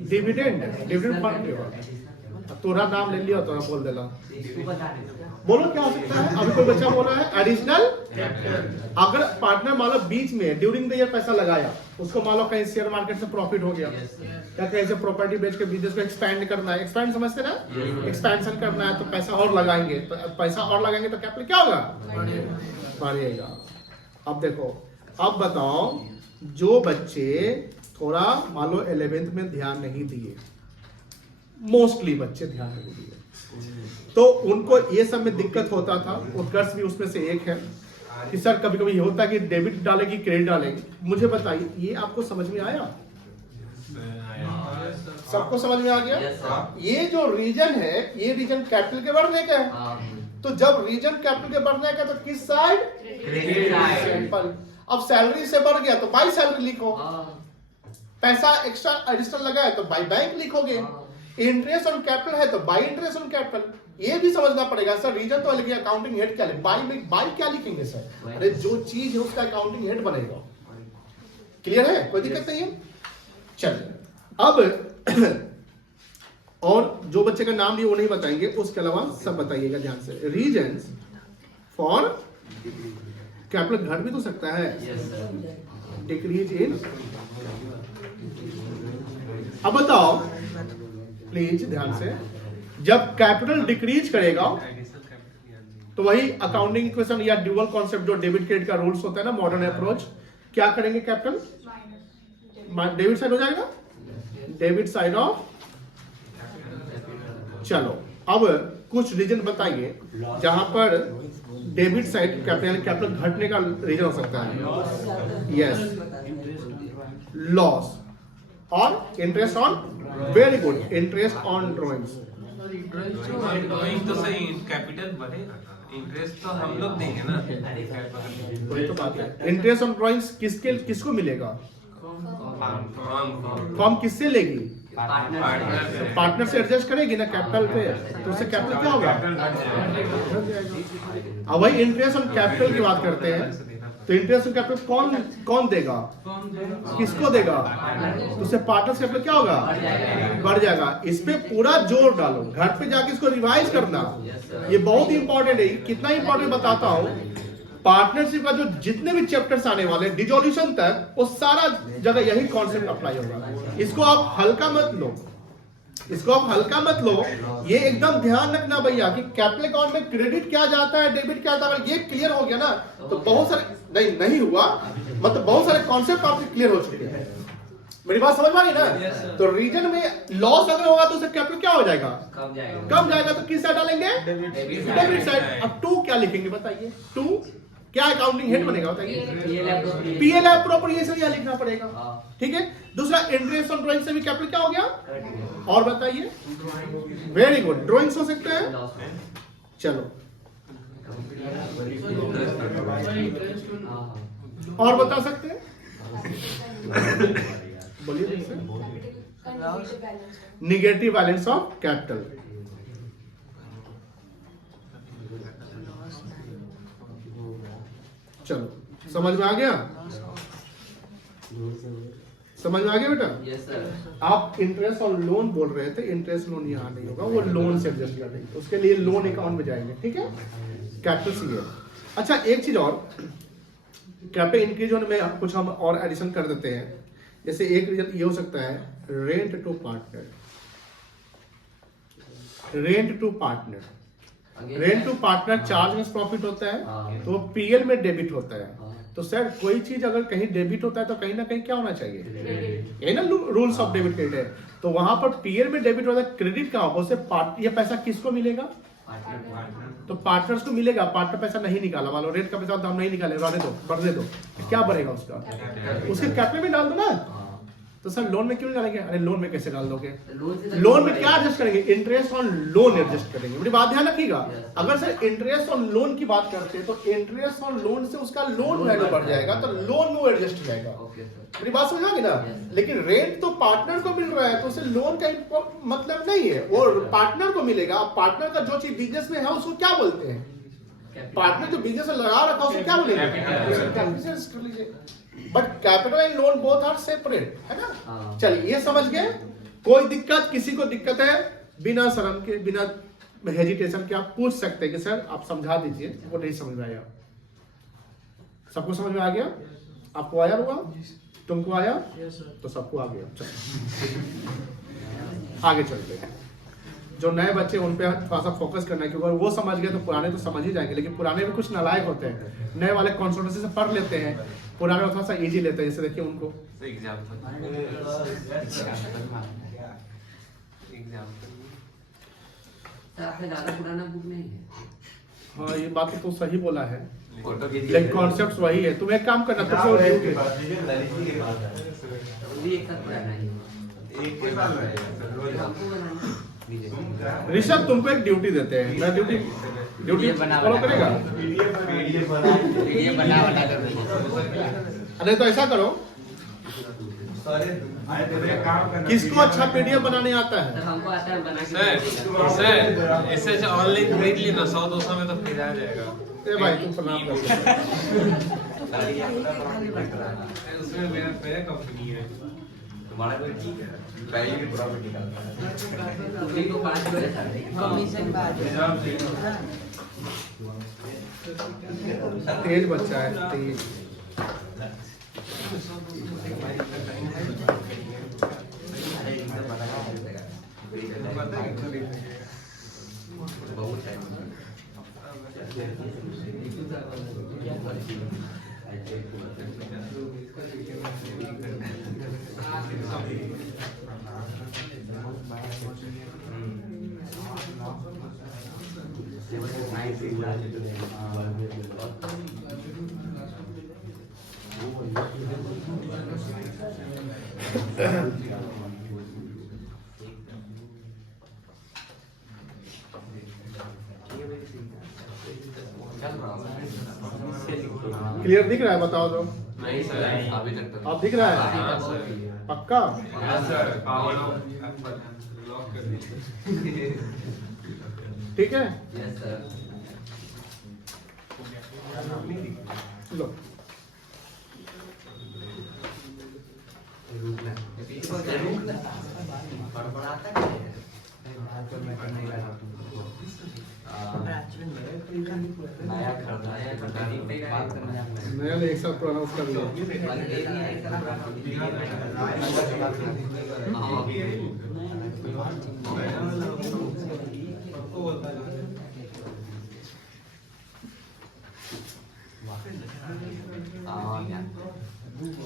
dividend, dividend fund के बाद तोरा नाम ले लिया, तोरा बोल देला, बोलो क्या हो सकता है। अभी कोई बच्चा बोला है एडिशनल, अगर पार्टनर मान लो बीच में ड्यूरिंग द ईयर पैसा लगाया, उसको मान लो कहीं शेयर मार्केट से प्रॉफिट हो गया या कहीं से प्रॉपर्टी बेच के बिजनेस को एक्सपैंड करना है, एक्सपैंड समझते ना, एक्सपेंशन करना है तो पैसा और लगाएंगे, तो पैसा और लगाएंगे तो कैपिटल क्या होगा, बढ़ेगा। अब देखो, अब बताओ जो बच्चे थोड़ा मान लो 11th में ध्यान नहीं दिए, मोस्टली बच्चे ध्यान नहीं दिए, तो उनको ये सब में दिक्कत होता था। उत्कर्ष भी उसमें से एक है कि सर कभी कभी ये होता है कि डेबिट डालेगी क्रेडिट डालेगी। मुझे बताइए ये आपको समझ में आया, सबको समझ में आ गया? ये जो रीजन है, ये रीजन कैपिटल के बढ़ने का है, तो जब रीजन कैपिटल के बढ़ने का तो किस साइड, सिंपल। अब सैलरी से बढ़ गया तो बाई सैलरी लिखो, पैसा एक्स्ट्रा एडिशनल लगा है तो बाई बैंक लिखोगे, इंटरेस्ट ऑन कैपिटल है तो बाई इंटरेस्ट ऑन कैपिटल। ये भी समझना पड़ेगा सर, रीजन तो लिखिए, अकाउंटिंग हेड क्या लिखेंगे, बाई में बाई क्या लिखेंगे सर, अरे जो चीज है उसका अकाउंटिंग हेड बनेगा। क्लियर है, कोई दिक्कत नहीं है। चलिए अब और जो बच्चे का नाम भी वो नहीं बताएंगे, उसके अलावा सब बताइएगा ध्यान से। रीजन्स फॉर कैपिटल घट भी तो सकता है, डिक्रीज इन। अब बताओ प्लीज ध्यान से, जब कैपिटल डिक्रीज करेगा तो वही अकाउंटिंग इक्वेशन या ड्यूअल कॉन्सेप्ट जो डेबिट क्रेडिट का रूल्स होता है ना, मॉडर्न अप्रोच, क्या करेंगे, कैपिटल डेबिट साइड हो जाएगा, डेबिट साइड ऑफ। चलो अब कुछ रीजन बताइए जहां पर डेबिट साइड कैपिटल घटने का रीजन हो सकता है। यस, लॉस और interest on, very good, interest on drawings. Drawing तो सही, कैपिटल बढ़ेगा, इंटरेस्ट तो हम लोग देंगे ना। वही तो बात है, इंटरेस्ट ऑन ड्रॉइंग्स किसको मिलेगा, फॉर्म किससे लेगी, पार्टनर से एडजस्ट करेगी ना कैपिटल पे, तो उससे कैपिटल क्या होगा, अब वही इंटरेस्ट ऑन कैपिटल की बात करते हैं, तो इंटरेस्ट ऑन कैपिटल कौन देगा, किसको देगा, तो उससे पार्टनर कैपिटल क्या होगा, बढ़ जाएगा। इस पे पूरा जोर डालो, घर पे जाके इसको रिवाइज करना, ये बहुत इंपॉर्टेंट है। कितना इंपॉर्टेंट बताता हूं, पार्टनरशिप का जो जितने भी चैप्टर्स आने वाले डिसॉल्यूशन तक, वो सारा जगह यही कॉन्सेप्ट अप्लाई होगा। इसको आप हल्का मत लो, इसको आप हल्का मत लो, ये एकदम ध्यान रखना भैया कि कैपिटल अकाउंट में क्रेडिट क्या जाता है, डेबिट क्या जाता है। ये क्लियर हो गया ना तो बहुत सारे नहीं हुआ, मतलब बहुत सारे कॉन्सेप्ट आपके क्लियर हो चुके हैं। मेरी बात समझ में आ रही ना? तो रीजन में लॉस अगर होगा तो उससे कैपिटल क्या हो जाएगा, कम जाएगा। तो किस साइड डालेंगे, डेबिट साइड। अब 2 क्या लिखेंगे बताइए, 2 क्या अकाउंटिंग हेड बनेगा बताइए, पीएल एप्रोप्रिएशन यहाँ लिखना पड़ेगा। ठीक है, दूसरा इंटरेस्ट ऑन ड्राइंग से भी कैपिटल क्या हो गया, और बताइए। वेरी गुड, ड्राइंग्स हो सकते हैं। चलो और बता सकते हैं, बोलिए। Negative balance of capital. चलो समझ में आ गया, समझ में आ गया बेटा? Yes sir. आप इंटरेस्ट और लोन बोल रहे थे, इंटरेस्ट लोन यहाँ नहीं होगा, वो लोन से एडजस्ट कर देंगे, उसके लिए लोन अकाउंट में जाएंगे। ठीक है, कैपिटल सी है। अच्छा एक चीज और, कैपिटल इंक्रीज होने में कुछ हम और एडिशन कर देते हैं। जैसे एक रीजन ये हो सकता है, rent to partner. Rent to partner, rent to partner charge में प्रॉफिट होता है तो पीएल में डेबिट होता है। तो सर कोई चीज अगर कहीं डेबिट होता है तो कहीं ना कहीं क्या होना चाहिए, यही ना रूल्स ऑफ डेबिट क्रेडिट है। तो वहां पर पीएल में डेबिट होता है, क्रेडिट कहाँ होगा, उससे ये पैसा किसको मिलेगा, तो पार्टनर्स को मिलेगा। पार्टनर पैसा नहीं निकाला, मान लो रेंट का पैसा हम नहीं निकाले, रहने दो, बढ़ने दो, क्या बढ़ेगा उसका, उसके कैपिटल में डाल दो ना। तो सर लोन में क्यों नहीं डालेंगे, अरे लोन में कैसे डाल दोगे, लोन में क्या एडजस्ट करेंगे, इंटरेस्ट ऑन लोन एडजस्ट करेंगे। मेरी बात ध्यान रखिएगा, अगर सर इंटरेस्ट ऑन लोन की बात करते हैं तो इंटरेस्ट ऑन लोन से उसका लोन वैल्यू बढ़ जाएगा, तो लोन में एडजस्ट हो जाएगा। मेरी बात समझ आ गई ना? लेकिन रेंट तो पार्टनर को मिल रहा है तो उसे लोन का मतलब नहीं है, वो पार्टनर को मिलेगा। पार्टनर का जो चीज बिजनेस में है उसको क्या बोलते हैं, पार्टनर जो बिजनेस में लगा रखा उसे क्या बोलेंगे, but capital and loan both are separate, है ना? चलिए ये समझ गए। कोई दिक्कत, किसी को दिक्कत है, बिना शर्म के, बिना हेजिटेशन के आप पूछ सकते हैं कि सर आप समझा दीजिए, वो नहीं समझ में आया। सबको समझ में आ गया? आपको आया हुआ, तुमको आया, तो सबको आ गया। चलो आगे चलते हैं। जो नए बच्चे उन पे थोड़ा सा फोकस करना है, क्योंकि वो समझ गए तो पुराने तो समझ ही जाएंगे। लेकिन पुराने भी कुछ नालायक होते हैं, नए वाले कॉन्सेप्ट से पढ़ लेते हैं, पुराने थोड़ा सा इजी लेते हैं। जैसे देखिए उनको ज्यादा पुराना बुक नहीं है। हाँ ये बात तो सही बोला है, लेकिन कॉन्सेप्ट वही है। तुम एक काम करना, तुम ऋषभ तुमको एक ड्यूटी देते हैं, मैं ड्यूटी फॉलो करेगा। अरे तो ऐसा करो, किसको अच्छा पीडीएफ बनाने आता है? हमको आता है बना सर इससे ऑनलाइन खरीद लेना, 100-200 में तो फिर आ जाएगा। ए भाई तुम प्रणाम कर, उसमें मेरा कंपनी है, तुम्हारा कोई ठीक है, पहले भी प्रॉफिट निकालता है। को 5 कमीशन तेज बच्चा है, तेज। बहुत है। क्लियर दिख रहा है? बताओ तो। नहीं सर अभी तक तो अब दिख रहा है? हाँ सर, पक्का? हाँ सर, पावर लॉक कर दीजिए। ठीक है, यस सर। लो नया एक साल पुराना उसका भी है।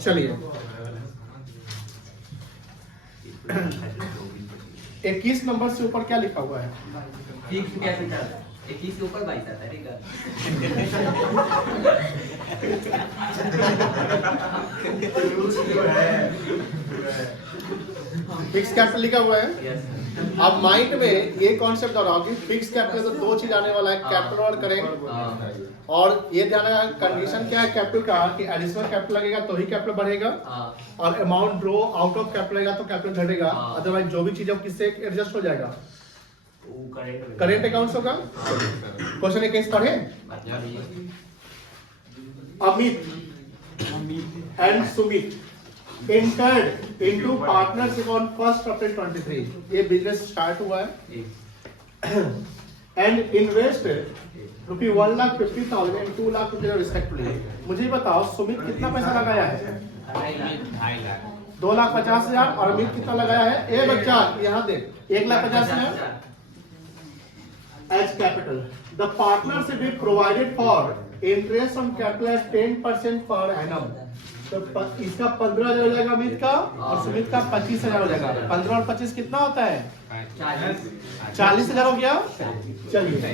चलिए 21 नंबर से ऊपर क्या लिखा हुआ है? फिक्स कैपिटल 21 के ऊपर 22 आता है ठीक फिक्स कैपिटल लिखा हुआ है। है। अब माइंड में ये कॉन्सेप्ट दोहराओ कि फिक्स कैपिटल तो दो चीज आने वाला है, कैपिटल और करेंट। और ये ध्यान रखना कंडीशन क्या है कैपिटल का कि एडिशनल कैपिटल लगेगा तो ही कैपिटल बढ़ेगा, और amount draw out of capital लगेगा तो कैपिटल घटेगा, अदरवाइज जो भी चीज है किससे एडजस्ट हो जाएगा, करेंट अकाउंट्स होगा। क्वेश्चन एक केस पढ़े। Amit and Sumit entered into partnership on 1st April 23। ये बिजनेस स्टार्ट हुआ है एंड इन्वेस्ट ₹1,50,000 and ₹2,00,000 रिस्पेक्टिवली। मुझे बताओ सुमित कितना पैसा लगाया है? 2,50,000 और अमित कितना लगाया है? ए बच्चा यहाँ देख 1,50,000 as capital. The partnership is provided for interest on capital at 10% per annum. तो इसका 15,000 हो जाएगा अमित का, और सुमित का 25,000 हो जाएगा। 15 और 25 कितना होता है? 40,000 हो गया। चलिए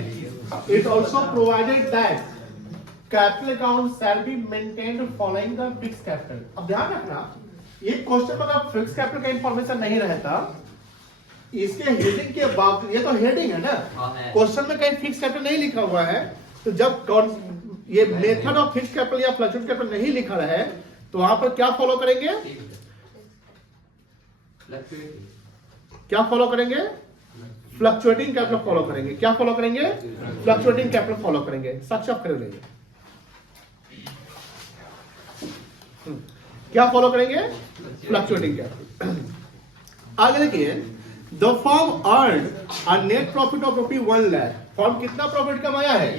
it also provided that capital account shall be maintained following the fix capital. अब ध्यान रखना ये क्वेश्चन में अगर फिक्स कैपिटल का इंफॉर्मेशन नहीं रहता, इसके हेडिंग के बाद, ये तो हेडिंग है ना, क्वेश्चन में कहीं फिक्स कैपिटल नहीं लिखा हुआ है, तो जब ये मेथड ऑफ फिक्स कैपिटल या फ्लक्चुएट कैपिटल नहीं लिखा है तो वहां पर क्या फॉलो करेंगे? क्या फॉलो करेंगे? फ्लक्चुएटिंग कैपिटल फॉलो करेंगे। क्या फॉलो करेंगे? फ्लक्चुएटिंग कैपिटल फॉलो करेंगे। सच कर लेंगे। क्या फॉलो करेंगे? Fluctuating capital. आगे देखिए, the firm earn a net profit of ₹1,00,000। Firm कितना प्रॉफिट कमाया है?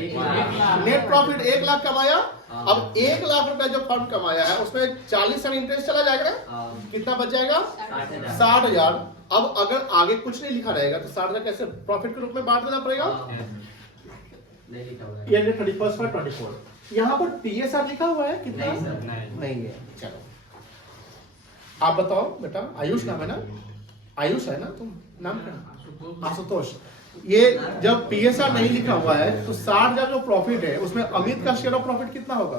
नेट प्रॉफिट 1,00,000 कमाया। अब 1,00,000 रुपया जो फर्म कमाया है उसमें 40% इंटरेस्ट चला जाएगा ना, कितना बच जाएगा? 60,000। अब अगर आगे कुछ नहीं लिखा रहेगा तो 60,000 कैसे प्रॉफिट के रूप में बांट देना पड़ेगा? ये 31/24। यहाँ पर TSR लिखा हुआ है कितना? नहीं है। चलो आप बताओ बेटा, आयुष नाम है ना? आयुष है ना तुम? नाम क्या? आशुतोष। ये जब PSR नहीं लिखा हुआ है तो 60,000 जो प्रॉफिट है उसमें अमित का शेयर ऑफ प्रॉफिट कितना होगा?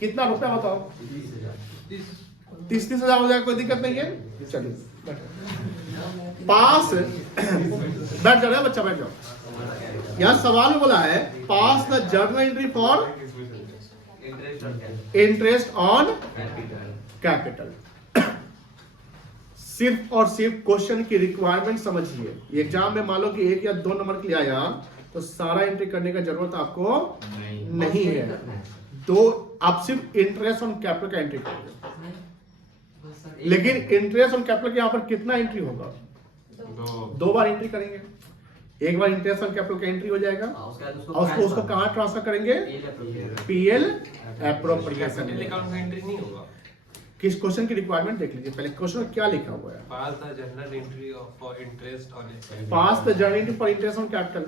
कितना रुपया बताओ? 30,000 हो जाएगा, कोई दिक्कत नहीं है। चलिए पास बैठ जाओ बच्चा, बैठ जाओ। यहाँ सवाल बोला है pass the journal entry for interest on capital. सिर्फ और सिर्फ क्वेश्चन की रिक्वायरमेंट समझिए। एग्जाम में मान लो कि 1 या 2 नंबर के लिए आया तो सारा एंट्री करने का जरूरत आपको नहीं है। तो आप सिर्फ इंटरेस्ट ऑन कैपिटल का एंट्री करेंगे, लेकिन इंटरेस्ट ऑन कैपिटल के यहाँ पर कितना एंट्री होगा? 2 बार एंट्री करेंगे। एक बार इंटरेस्ट ऑन कैपिटल का एंट्री हो जाएगा और उसको कहाँ ट्रांसफर करेंगे? PL एप्रोप्रिएशन अकाउंट में एंट्री नहीं होगा। किस क्वेश्चन की रिक्वायरमेंट देख लीजिए पहले। क्वेश्चन में क्या लिखा हुआ है? Pass the journal entry for interest on pass the journal entry for interest on capital.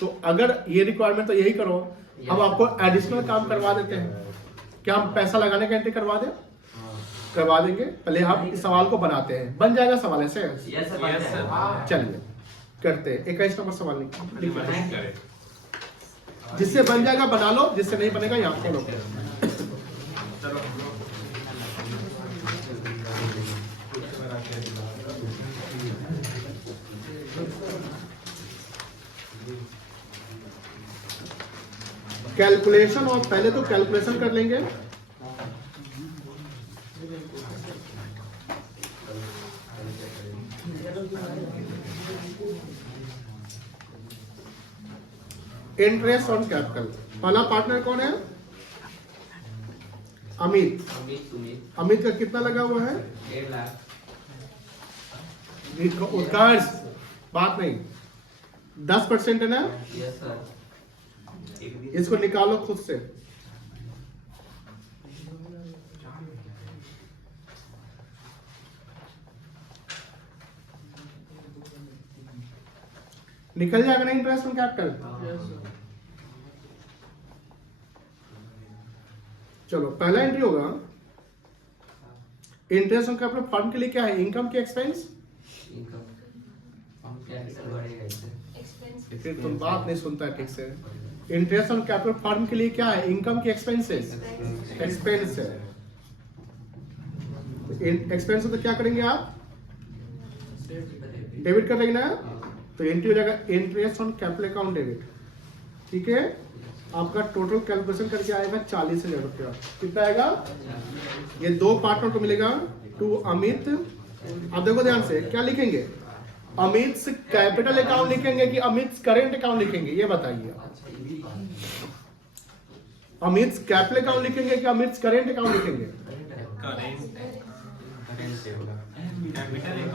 तो अगर ये रिक्वायरमेंट तो यही करो। हम आपको एडिशनल काम करवा देते हैं। क्या हम पैसा लगाने का एंट्री करवा दें? करवा देंगे। पहले हम इस सवाल को बनाते हैं, बन जाएगा सवाल ऐसे। चलिए करते हैं। 21 नंबर सवाल लिखिए। जिससे बन जाएगा बना लो, जिससे नहीं बनेगा यहाँ फॉलो करो। कैलकुलेशन, और पहले तो कैलकुलेशन कर लेंगे। Interest on capital. पहला पार्टनर कौन है? अमित। अमित का कितना लगा हुआ है? 1,00,000। उत्कर्ष बात नहीं, 10% है ना? इसको निकालो खुद से। निकल जाएगा ना इंटरेस्ट ऑन कैपिटल। चलो पहला एंट्री होगा इंटरेस्ट ऑन कैपिटल फर्म के लिए क्या है, इनकम की एक्सपेंस। कैपिटल बढ़ेगा इससे। फिर तुम बात नहीं सुनता है ठीक से। इंटरेस्ट ऑन कैपिटल फर्म के लिए क्या है, इनकम की एक्सपेंसेस, एक्सपेंस है। एक्सपेंस तो क्या करेंगे आप, डेबिट कर देंगे ना, तो एंट्री हो जाएगा interest on capital account debit. ठीक है, आपका टोटल कैलकुलेशन करके आएगा 40,000 रुपया। कितना आएगा, ये दो पार्टनर को मिलेगा, टू अमित। अब देखो ध्यान से क्या लिखेंगे, अमित कैपिटल अकाउंट लिखेंगे कि अमित करेंट अकाउंट लिखेंगे, ये बताइए। अमित कैपिटल अकाउंट लिखेंगे कि अमित करेंट अकाउंट लिखेंगे।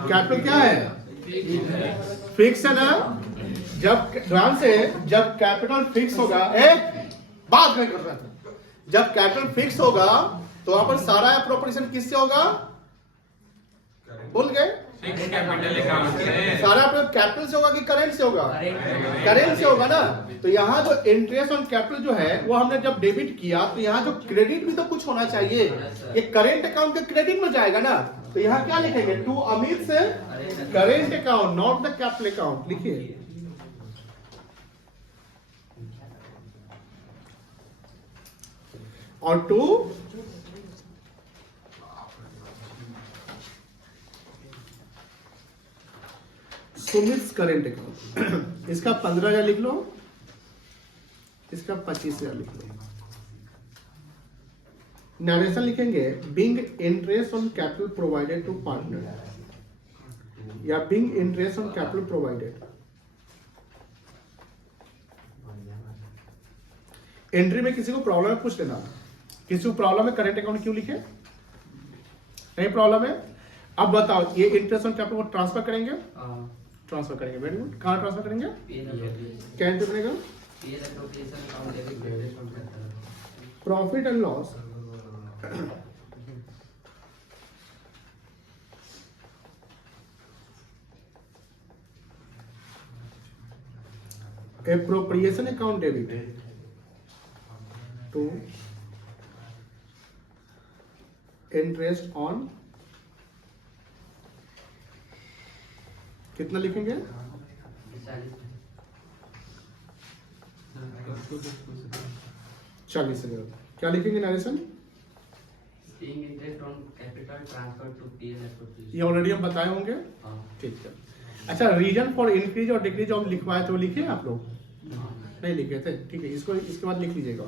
कैपिटल क्या है, फिक्स है ना। जब ध्यान से, जब कैपिटल फिक्स होगा, बात नहीं कर रहा था, जब कैपिटल फिक्स होगा तो वहां पर सारा अप्रोप्रिएशन किससे होगा, भूल गए, फिक्स कैपिटल अकाउंट से। सारा कैपिटल से होगा कि करेंट से होगा, करेंट से होगा ना। तो यहाँ जो इंटरेस्ट ऑन कैपिटल जो है वो हमने जब डेबिट किया तो यहाँ जो क्रेडिट भी तो कुछ होना चाहिए, ये करेंट अकाउंट के क्रेडिट में जाएगा ना। तो यहाँ क्या लिखेंगे, टू अमित से current account, not the capital account लिखिए। और टू सुमित करेंट अकाउंट, इसका 15,000 लिख लो, इसका 25,000 लिख लो। नरेशन लिखेंगे being interest on capital provided to partner, या being interest on capital provided. Entry में किसी को प्रॉब्लम है पूछ लेना, किसी को प्रॉब्लम है करेंट अकाउंट क्यों लिखे, नहीं प्रॉब्लम है। अब बताओ ये इंटरेस्ट ऑन कैपिटल को ट्रांसफर करेंगे, ट्रांसफर करेंगे, वेरी गुड। कहाँ ट्रांसफर करेंगे, क्या एंट्री बनेगा, profit and loss. Appropriation account debit to interest on, कितना लिखेंगे, 40,000। क्या लिखेंगे नरेशन, ये ऑलरेडी हम बताए होंगे, ठीक है। अच्छा, रीजन फॉर इंक्रीज और डिक्रीज हम लिखवाए तो लिखे आप लोग, नहीं लिखे थे, ठीक है। इसको इसके बाद लिख लीजिएगा।